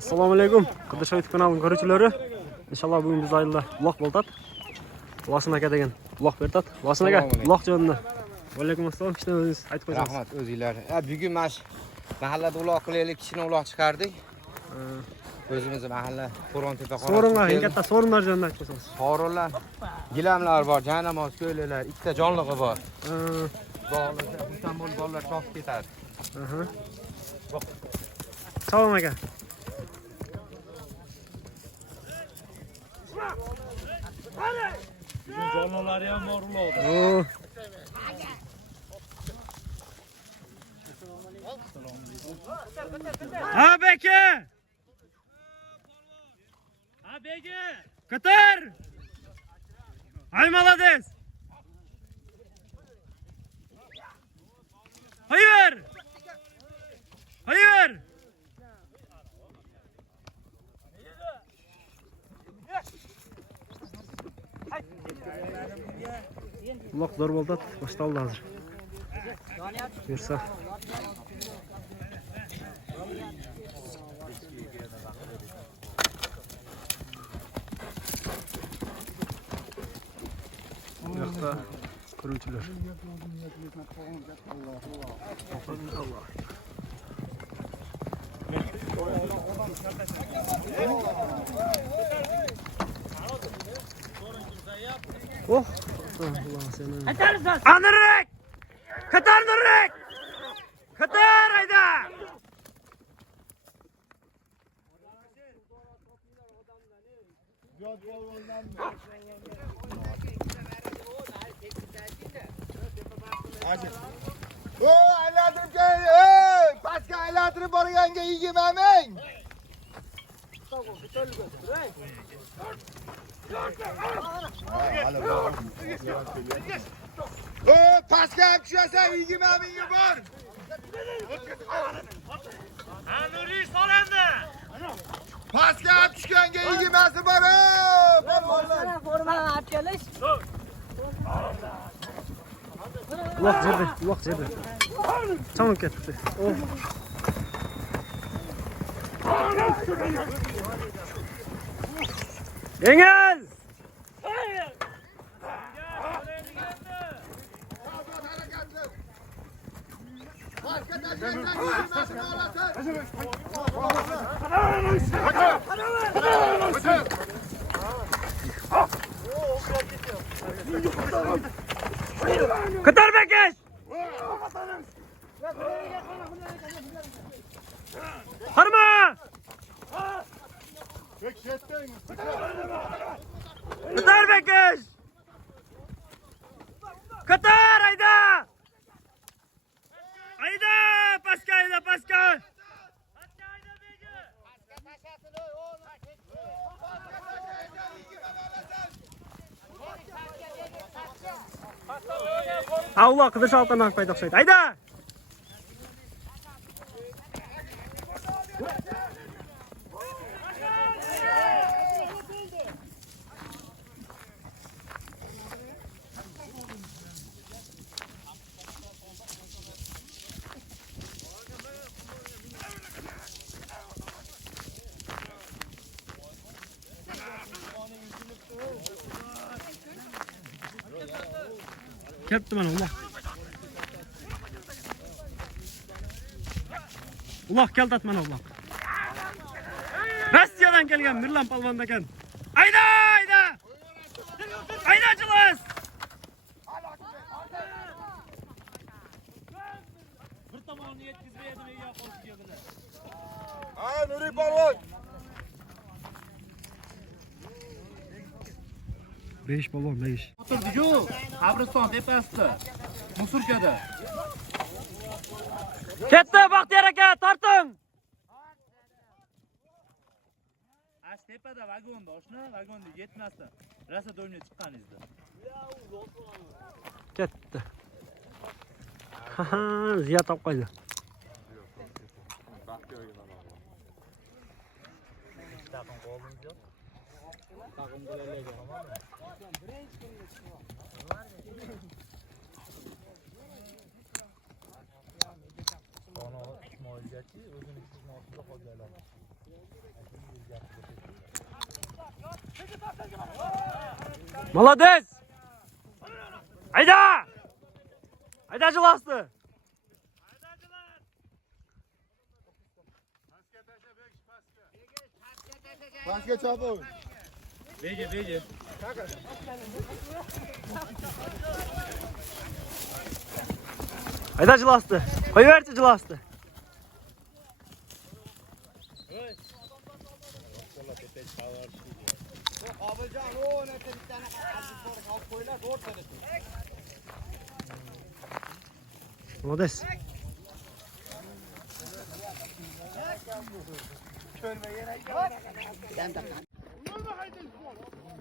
Assalomu alaykum. Qadrsho YouTube kanalining ko'ruvchilari. Inshaalloh bugun biz ayollar uloq bo'ltat. Losin aka degan uloq bertat. Losin aka uloq jonida. Va alaykum assalom. Ishni o'zingiz aytib qo'ysangiz. Rahmat o'zinglar. Bugun mahallada uloq qilaylik, kichkina uloq chiqardik. O'zimiz mahalla Qo'rontepa qora. So'rinlar, eng katta so'rinlar jonida aytib qo'ysangiz. So'rinlar, gilamlar bor, janamoz ko'ylalar, ikkita jonlig'i bor. Bog'larda Istanbul bolalar topib ketadi. Salom aka. Jonlolari ham bor uloqda. Ha beka. Ha bega. Katar. Ay молодец. Hayır. Hayır. Uloq zo'r bo'ldi, boshtaldi hozir. Yursa. Bu yoqda ko'ruvchilar. Allah. Oh. Allah seni. Anırık! Katar nırık! Katar hayda! Aylantirib kel. Pastga aylantirib borganga yig'mamen. Pastga ham tushasan, yig'maminga bor. Nuriy solandi. Pastga ham tushganga yig'masi bor. Formani olib kelish. Uloq жерде. Çamur ketdi. Oh. Yengil! Katar Bekeş! Harma! Katar Bekeş! Katar hayda! Hayda! Paska hayda paska! Allah kıdış altından paydak şeydi. Hayda! Ketdi mana uloq. Uloq keltat mana uloq. Rossiyadan kelgan Mirlan palvon ekan. Hayda, hayda! Haydachimiz! Bir tomonni yetkazmaydi nega qolib keldilar. Ha, Nuriy palvon. 5 balon 5. O'tirdi-ku, qabriston tepasida. Musurkada. Ketdi Baxtiyor aka, torting. Ash tepada vagonda, oshna, vagonda yetmasdi. Rasa do'yni chiqqaningizda. Ketdi. Ha, Ziya topib qo'ydi. Taqim qoldingiz yo'q? Taqim bo'lalaydi. Ona Ismoilgachi o'zini ortida qolganlar. Молодец! Ayda! Ayda Cılaslı! Paska çabuk. Bege. Ayda Cılaslı! Koyuverdi Cılaslı! Qobiljon, o ne bir tane qolib qo'ylar, o'rtada. Молодец!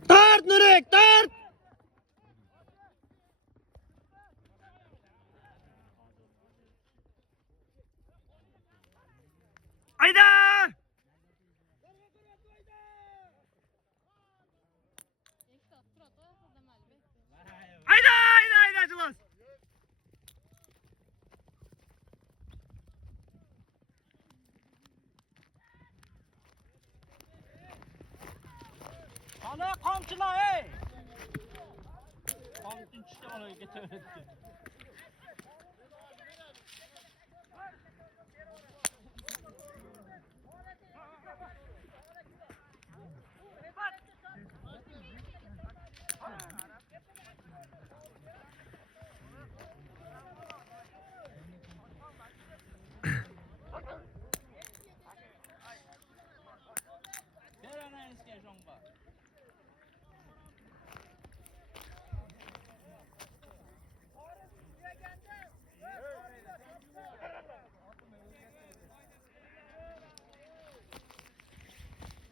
Tart Nurek, tart! Ayda! Ayda Cılas! Ana qamchilar, ey! Qamchin tushdi, ona ketaverdi.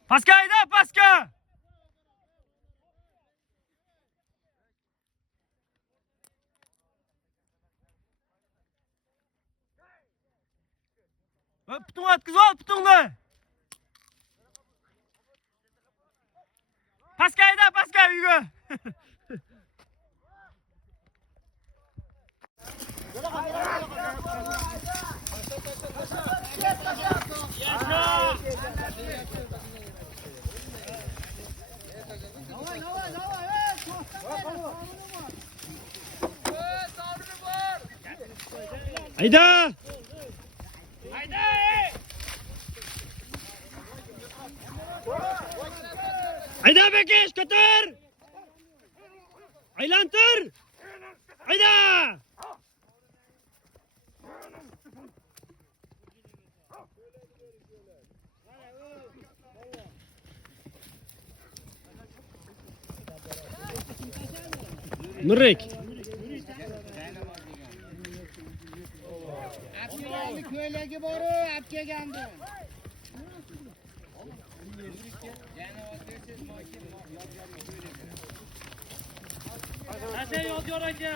Paska Ayda, paska! Putunu atkızı al, putunu! Paska Ayda, paska uygu! Ayda! Ayda Bekiş, katır! Aylantır! Ayda! Nurek! Köylegi boru, hep kelgandi. Hadi yod aka.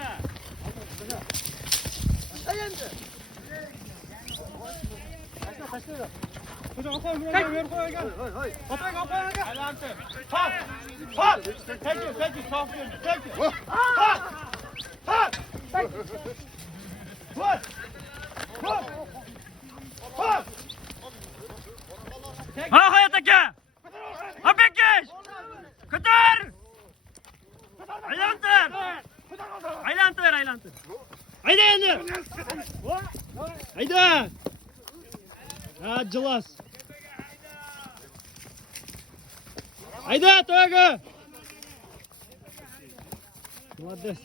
Ha hayataka! Ha Bekiş! Katır! Aylantır! Aylantır! Ayda yandır! Ayda! Ha Cılas! Ayda Toyaga! Молодец!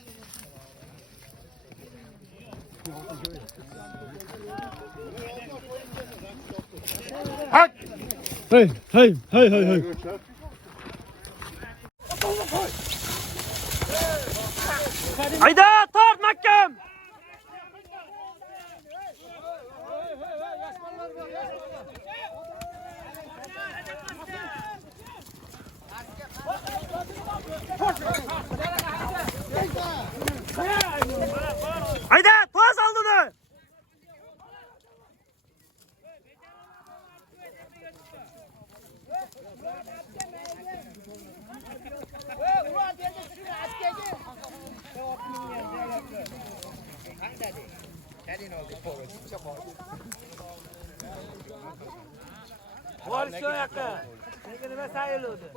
Hak. Hey! Ayda tart mahkem! Ayda toz aldığını! Var şu yakın. Nima sayiladi?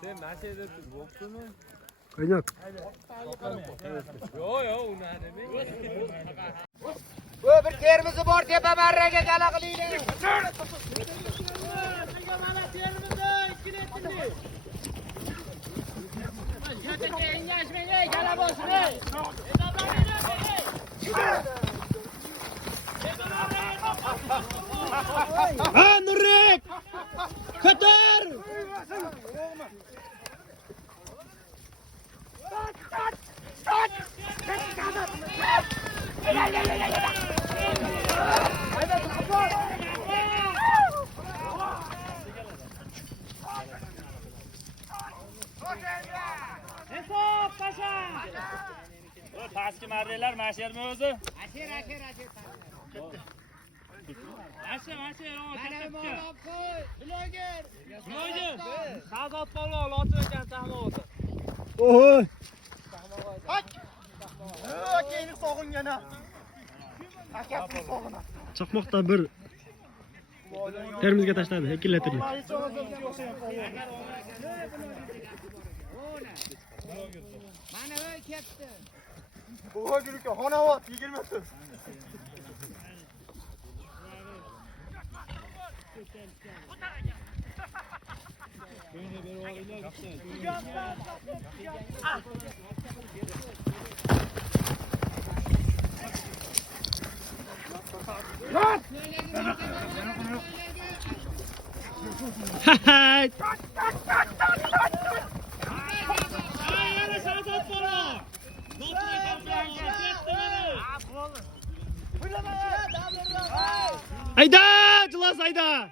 Sen mashada bo'ptimi? Qaynoq. Bu bir termizi bor tepa marraga gala qilinglar. Ha Nurek! Qatar! Pastki marralar mashermi o'zi? Asher. Masher, o Mana mo'lab qo'y. Bloger. Sazot polvon lotib ekan sahmoda. Oy! Keyin sog'ingana. Chaqmoqda bir termizga tashladi 2 litrli. Mana voy ketdi. Oha yürüke Honavot 20 tuz. Hay! Ayda! Cilas ayda!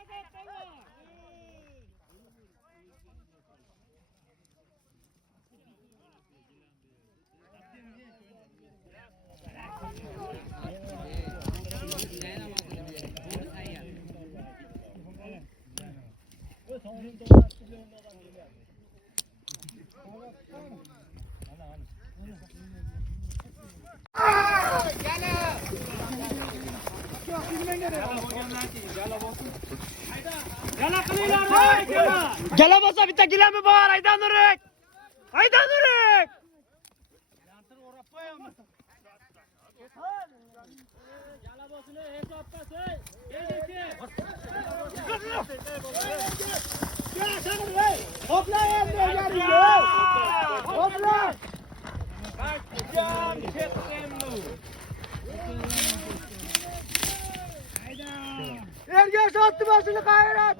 Gala bosa bitta gilami bor, ayda Nurek! Ayda Nurek! Ergash otdi boshini qayrat.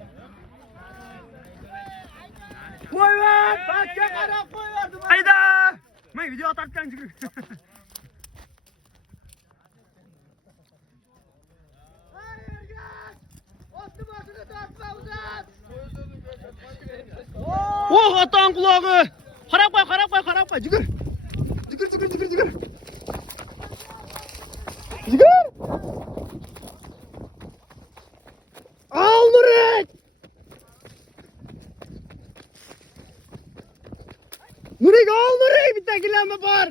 Qo'yver, bakka qarab qo'yardi. Ayda! Men video tartgan chiqib. Ergash! Otdi boshini tortma uzat. Oh, atan qulog'i. Qarab qo'y. Jigar. Jigar! Al Nurek! Nurek bitta gilami bor.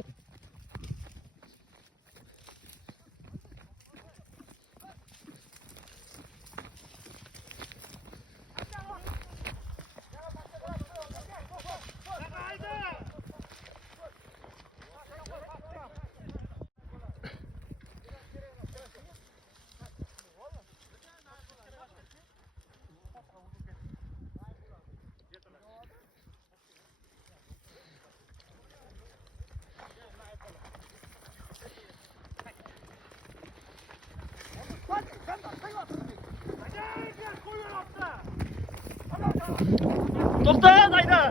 To'xta, ayda.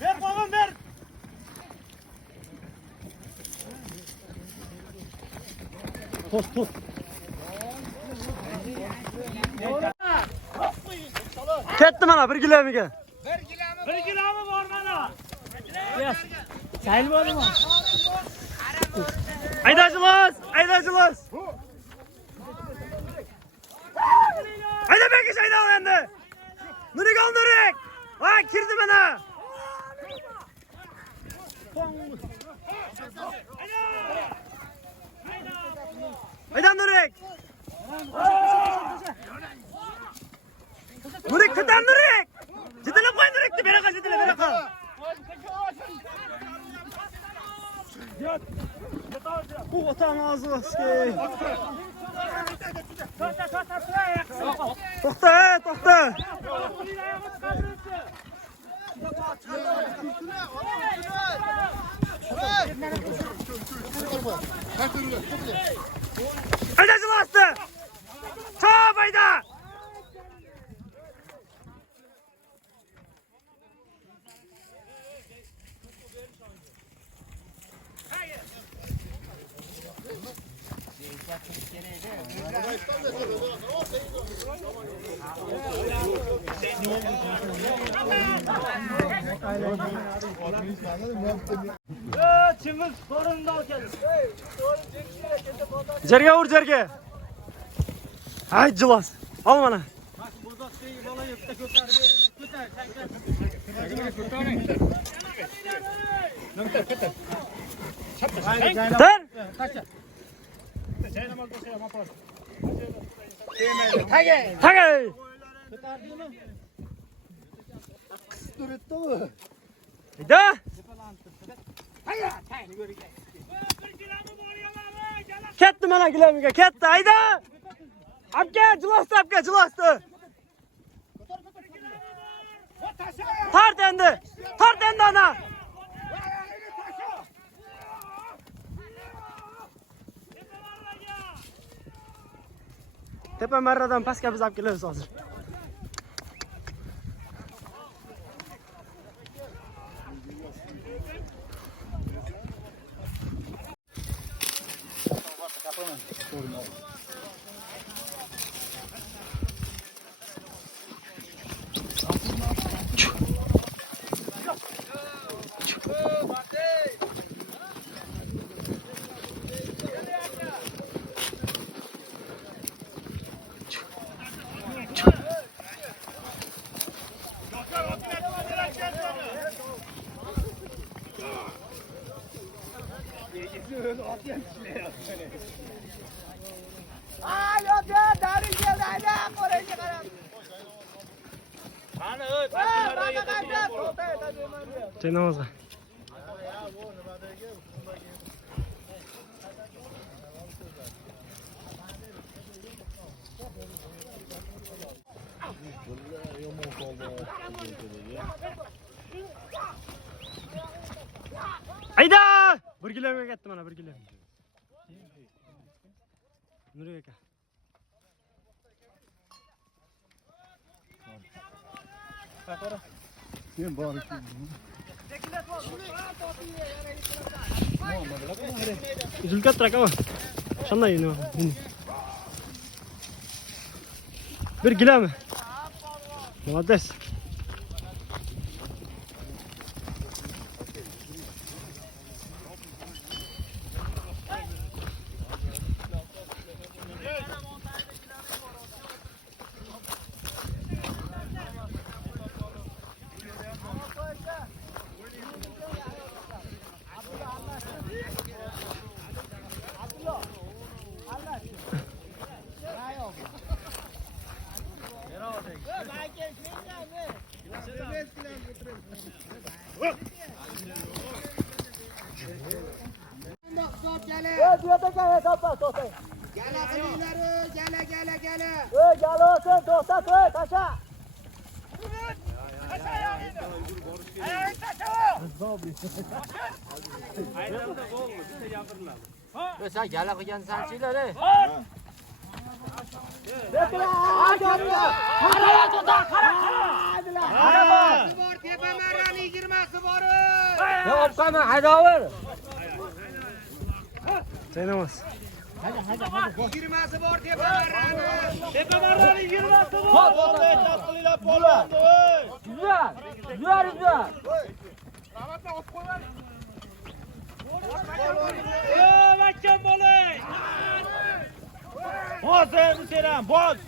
Ver babam ver. Tut. Ketdi mana 1 kilomiga. 1 kilomi bor mana. Yes. Sayil bormi? Haydacılar. Hayda belki hayda endi. Nurik al Nurik. Ha kirdi mana. Hayda Nurik. Nurik tutan Nurik. Jidile koy Nurik'ti beri kal beri kal. Bu otan ağzı işte. Toxta. Haydacı bastı. Çap hayda. Çimiz sorununda ol geldi. Jerge vur jerge. Hay cılas. Al bana. Yeter. Tage. Hayda. Ketdi mana kilamiga, ketdi. Hayda. Apga, cılastı. Tart endi ana. Tepe marradan pastga biz olib kelamiz hozir. Yok ya, dari geldi. Hayda, oraya çıkarım. Sen namazga. Hayda! 1 kiloga ketdi mana 1 kilo. Nurik aka. Sen bari. Zulkat rakava. Şanday yine. 1 kilo mi? Молодец. Sen gala qilgansan chilar. Qara, bor, tepa marrani 20si bor. Ya opqama haydaver. Chaynamaz. 20si bor, tepa marrani. Tepa marrani 20si bor. Güzel. Mahkam bo'ling. Boz endi seram, boz.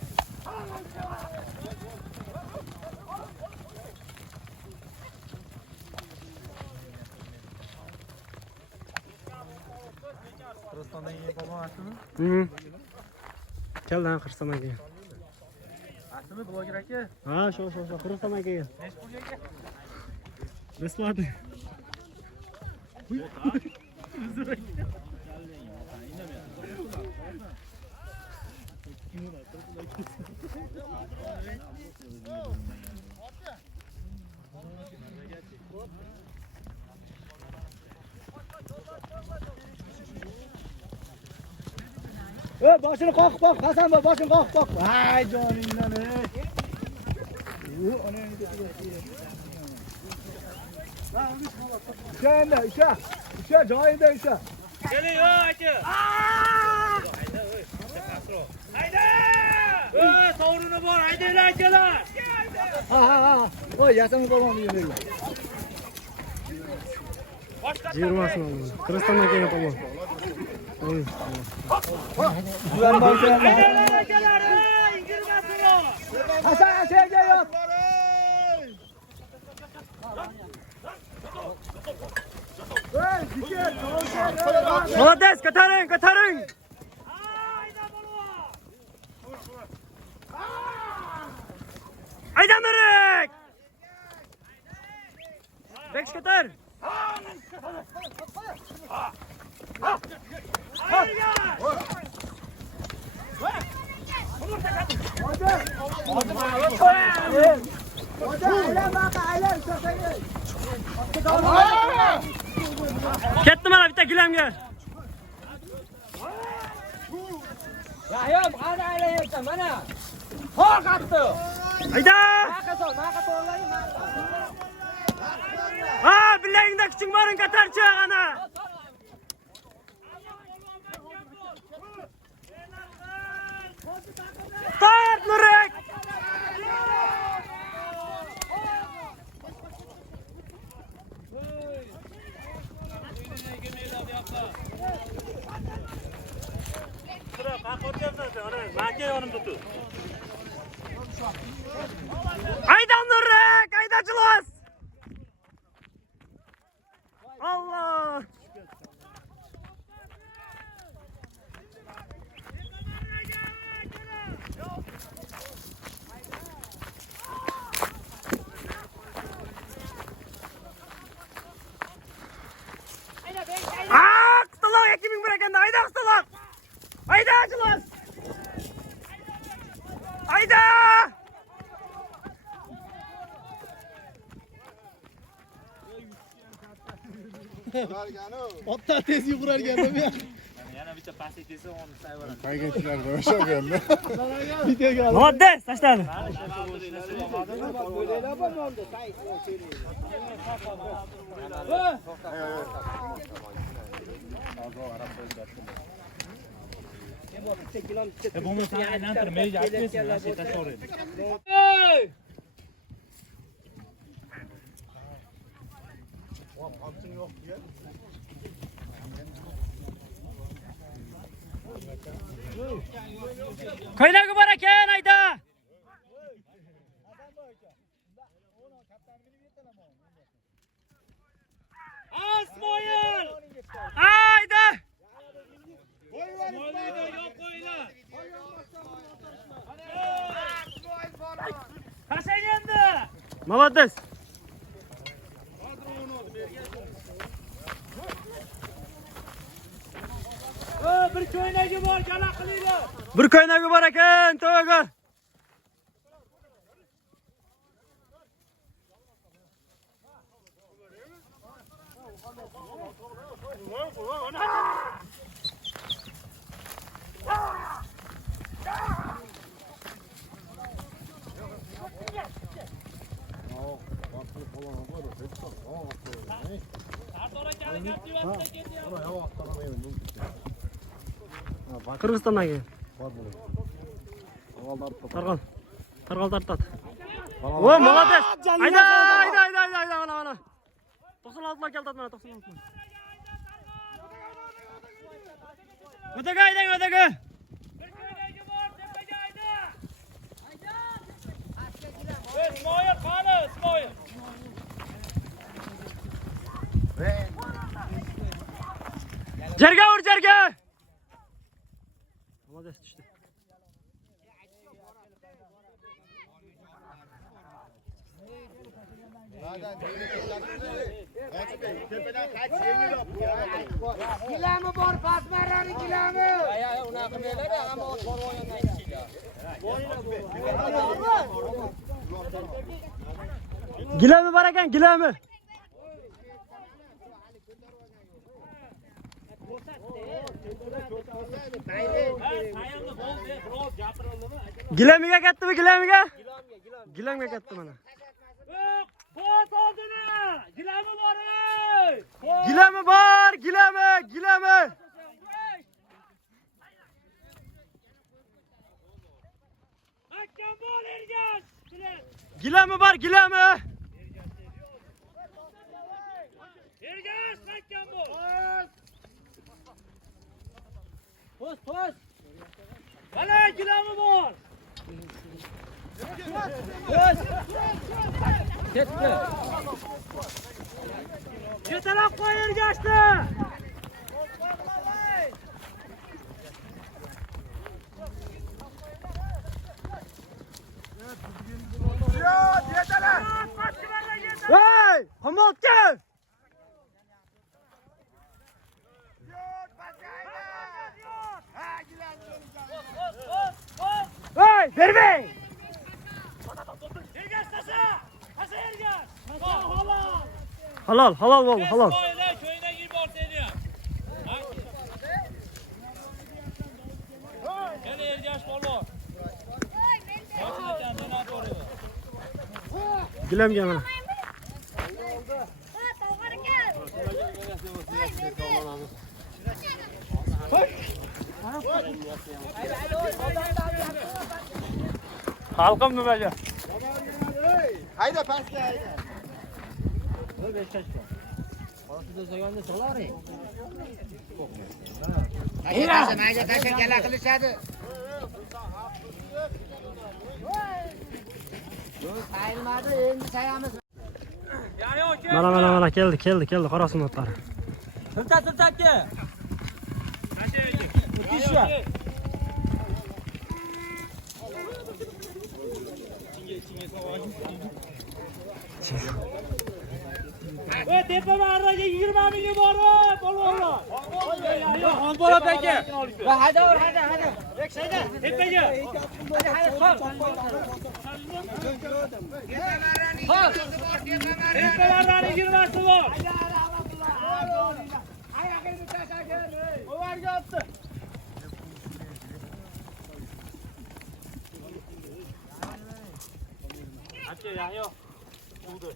Kel lan Qirg'iziston akaga. Asli bloger aka. Ha, shu Qirg'iziston akaga. Бесплатно. Boshini qoqib qoq, Hasan boy, boshini qoqib qoq. Hay joningdan ey. Usha joyida usha. Keling, aka. Hayda! Sovrini bor, haydanglar akalar. Ha. Voy, yasami bo'lgan yerlar. 20'sini oldim. Qirg'iziston akaga polvon. Oy. Haydanglar akalar, 20si bor. Hasan aşağıya yat. Молодец, ko'taring. Hayda polvon. Hayda Nurek. Bek ko'tar. Ketdim mana bitta gilamga. Yahyo, qani aylayapsan mana. Qo'l qatdi. Hayda! Maqa to'g'raymi? Ha, bilagingda kuching boring ko'tarchi ana. Start Nurek. Hayda Nurek, hayda Jilos. Allah. Qıstaloq 2000 ekanda, hayda Qıstaloq. Hayda Jilos. Hayda! Otlar tez yugurar geldim ya. Yana bitta pas etsa, onu sayvaram. Qaygachilarda o'sha endi. Videoga al. Молодец, tashladi. Bo'lmasa aylantirib, menga aytmaysan, nasib tasavvur. Ko'ylagi bor ekan, hayda. Asmoil! Hayda! Asmoilni yo'q qo'yinglar. Tashlang endi. Молодец. Bir ko'ynagi bor, gala qilinglar. Bir ko'ynagi bor ekan, to'g'ri. Kırgızstan'dan gelin. Targal tartat. O молодец. Hayda ana. 96'dan keldi atma 96'dan. Öteki. İsmail qani, İsmail. Jerga ur jerga. Молодец düştü. Gilami bor, pasmarani gilami. Gilemi var ekan, gilemi. Gilemiga ketdimi, gilemiga? Gilemiga ketdi mana. Qo'y oldini. Gilami bor ey. Gilemi bor, gilemi. Hakkam bor ergash. Gilemi bor, gilemi. Ergash hakkam bor. Poz. Mana gilami bor. Ketdi. Yetalab qo'y ergashni. Hey, Hamot gel. Hey, vermeyin. Ergash tasa. Tasa ergash. Halal oldu, halal. Qo'ylar ko'ydan yeb borsaydi. Yana ergash bolor. Gilemge mana. Halqim nimaga? Hayda pastga hayda. Mayda tasha gala qilishadi. Sayilmadi, endi sayamiz. Mana keldi qarasın otlar. Silta-siltaki. O'tishya. Ey tepa barraga 20 ming bor, polvonlar. Xonbolat aka. Hayda. Tepaga. Tepalarning 20 bor. O'varga otdi. Aka Yahyo. Uvdi.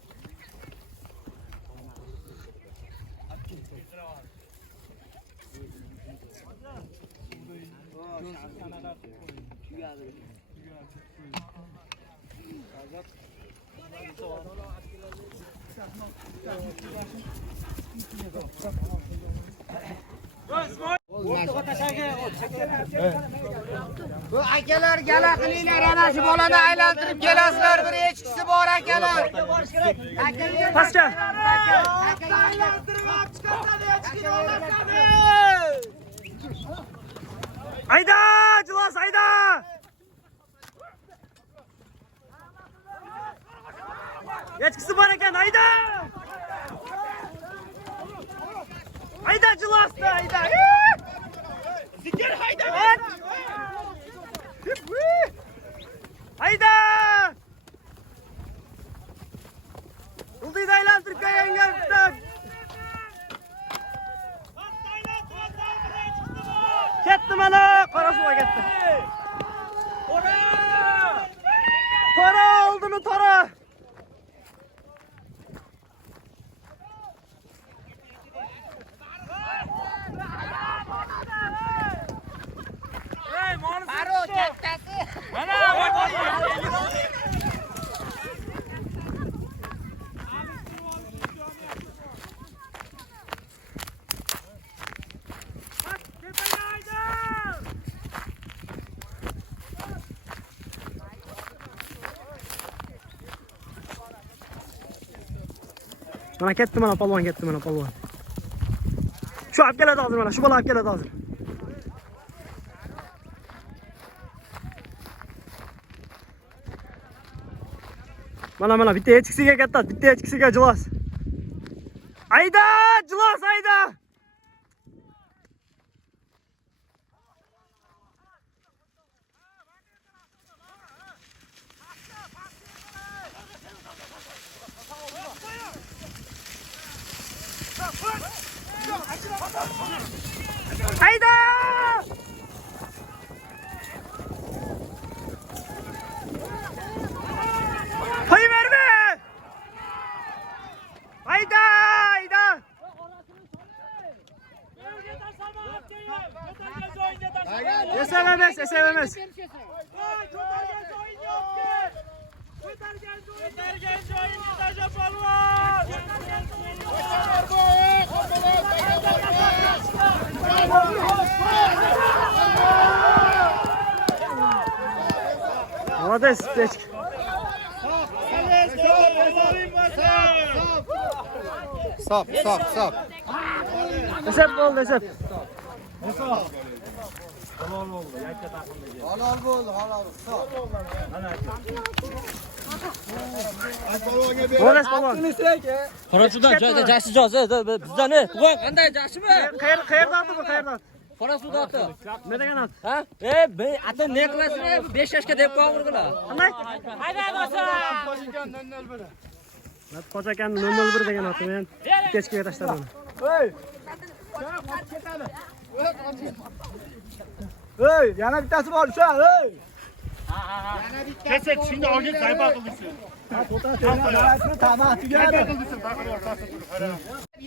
Bu akalar gala qilinglar, ana shu bolani aylantirib kelasizlar, bir echkisi bor akalar. Pastga. Aylantirib olib chiqaradi echkini olasizlar. Hayda, Jilos, hayda. Yetkisi bor ekan, hayda. Hayda Jilos, hayda. Zikir hayda. Hayda. Ulduyda aylantirib qo'ygan bitta. Ketdi mana, Qorasuva ketdi. Tora oldimi, tora. Mana ketdi mana polvon ketdi mana polvon. Shu olib keladi hozir mana shu bola olib keladi hozir. Mana bitta echkisiga katta, bitta echkisiga jilos. Ayda, jilos ayda. Ayda! Pay verme! Ayda! Ayda! Eselemez, eselemez. Молодец, птичка. Stop. Esep oldu, esep. Halal bo'ldi. Stop. Молодец, polvon. Qorasudan joyda jasi jozi bizda ne? Tug'an qanday jasimi? Qayerda otdi bu, qayerda otdi? Qorasuda otdi. Nima degan ot? Ha? Ata ne qilasizlar? 5 yoshga deb qo'yinglar. Qanday? Hayda bo'lsa. Qochakan 001 degan otni men kechkiga tashladim. Hey, yana bittasi bor, o'sha, hey. Kesak shunda olib zayba qildingsiz. Tamam, tugadi.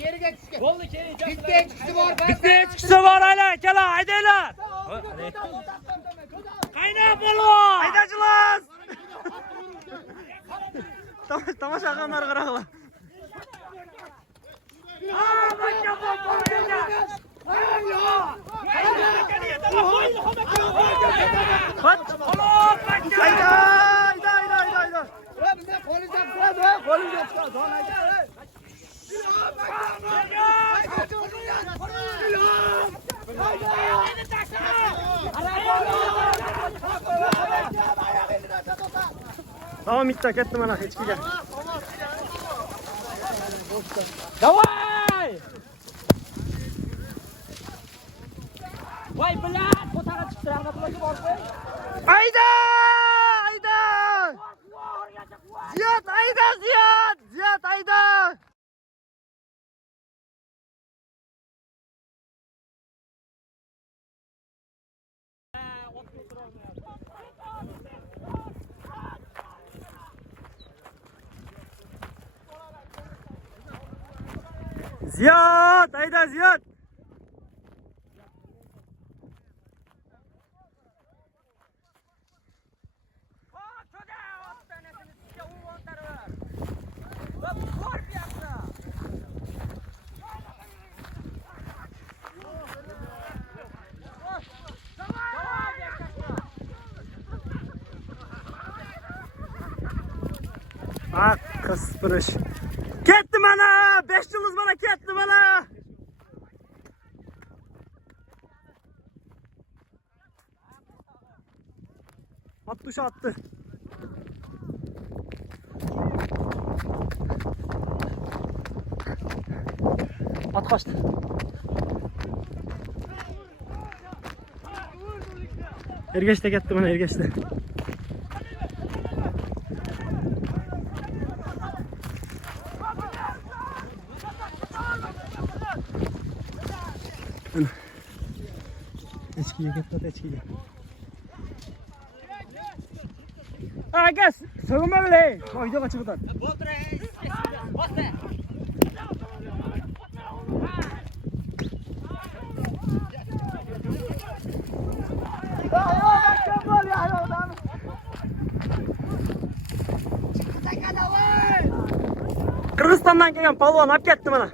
Yeriga tushgan. Bitta echkisi bor. Bitta echkisi bor ayla, kela, haydanglar. Qayna polvon! Haydachilar! Tomosha qilganlar qaraqlar. Tamam bitti, ketdim mana hechkiga. Davay! Voy bilan, ko'tarib chiqtirarga bularga borsa. Ayda! Ayda! Ziyod, ayda, Ziyod! Ziyod, ayda! Ziyod, ayda, Ziyod! Ah, kıspırış. Ketdi mana! 5 yıldız mana ketdi mana! Attı şu attı. At kaçtı. Ergeç de ketdi mana, ergeç de. Echkiga ketdi, echkiga. Aka, so'g'ma bilay. Videoga chiqdi. Qirg'izistondan kelgan polvon olib ketdi mana.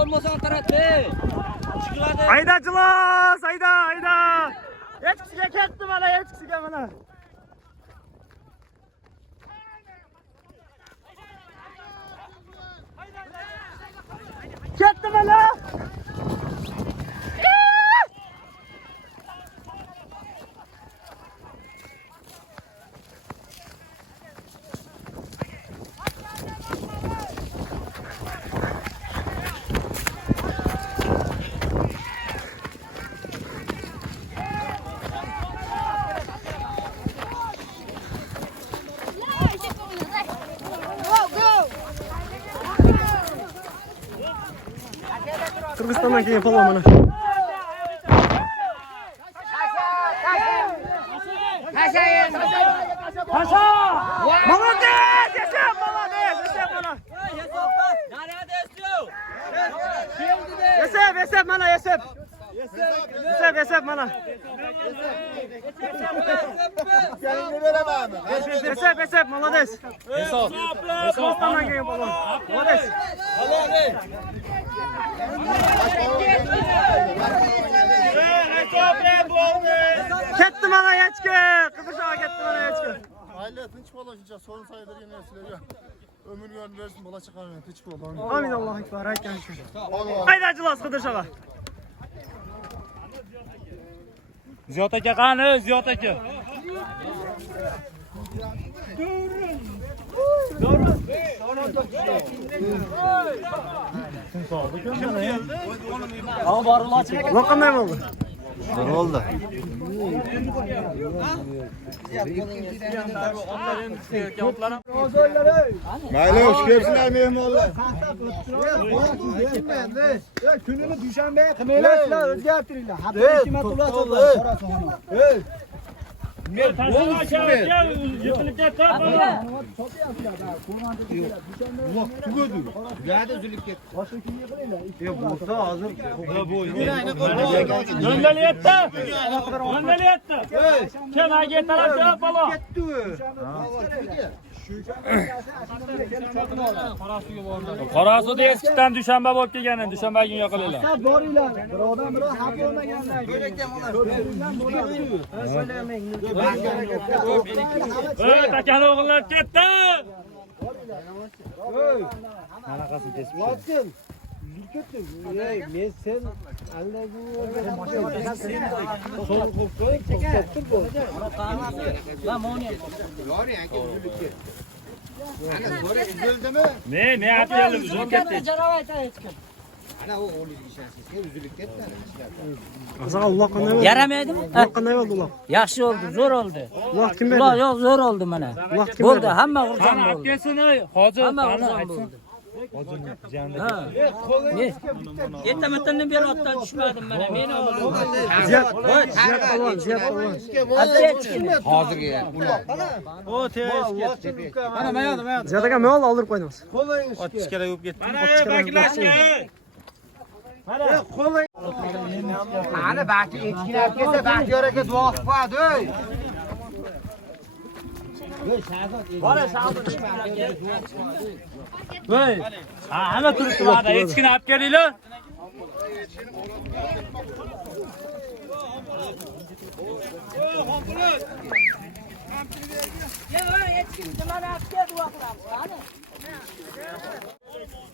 olmasa taratdi. Chiqiladi. Haydachilar, hayda. Echkisiga ketdi mana, echkisiga mana. Ketdi mana. Kırgızistan'dan keyin polvon mana. Tashayin. Pasha! Молодец! Yashab mana. Narada istiyor. Yashab mana, yashab. Yashab mana. Yashab, молодец. Kırgızistan'dan keyin polvon. Молодец. Ketdi mana yechki. Qizishaga ketdi mana yechki. Aile tinch bo'lishuncha son saydirgan narsalarga ömür göndersin, bola chiqargan tinch bo'lsin. Amin Allohu akbar aytgan shu. Haydachilar Qidishaga. Ziyod aka qani, Ziyod aka. Bu qanday bo'ldi? Oldu. Mayli, hoş geldinler mehmonlar. Kunini dushanbaga qilmaylasizlar, o'zgartiringlar. Haftada 2 marta so'rasa. Yiqilib ketdi. Döndalyapti. Kim aka tarafda balo? Qorasuda eskitdan dushanba bo'lib kelgan, dushanba kuni yoqilinglar. Boringlar. Birovdan birov xafa bo'lmaganlar. Takani o'g'illar ketdi. Watson. Men sen Ne yapıyorlar uzun ketdi. Azaga uloq qanday bo'ldi? Yaramaydimi? Uloq qanday bo'ldi uloq? Yaxshi oldu, zo'r oldu. Uloq kim Uloq berdi? yo'q, zo'r oldu mana. Uloq kim Bo'ldi, berdi? hamma xursand bo'ldi. Akasini hozir Hamma qani xursand aytsin. bo'ldi. Ha. Ne? Yetamatdan beri otdan tushmadim mana. Meni oldim. Ziyad polvon. Hozirgi Ziyad aka mol oldirib qo'ydingiz. Mana baklashni. Ana baki echkilar kelsa, Baxtiyor aka duo qilib qo'yadi. Voy. Hamma turibdi, echkini olib kelinglar.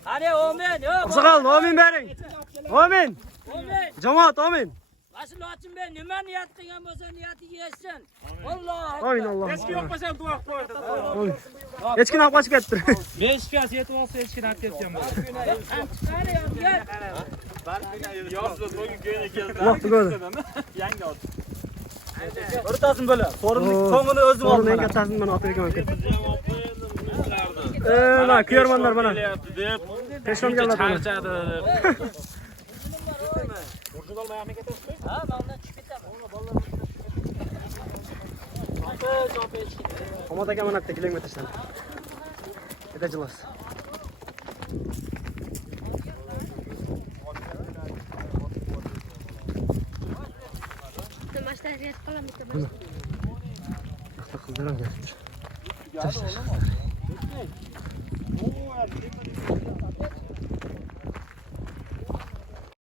Hadi omen, yo'q. Oqsoqol, amin bering. Amin. Omen. Jamoat amin. Asıl açın ben nima niyat qilgan bo'lsa niyatiga yetsin. Alloh. Amin Alloh. Eski yo'qmasa duo qilib qo'ydi. Amin. Echkini olib qochib ketdi. 5 kaz yetib olsa echkini olib ketgan bo'ladi. Uloq tugadi. Yangi ot. o'rtasin bo'la. So'ngini o'zim Sorun eng kattasini mana otib ekan. Mana kuyarmanlar mana. Peshongalar mana. Charchadi. Ha, mana chiqib ketaman. Omad aka mana bitta kilometr tashlan. Ketachilar. Qizlar ham kelibdi.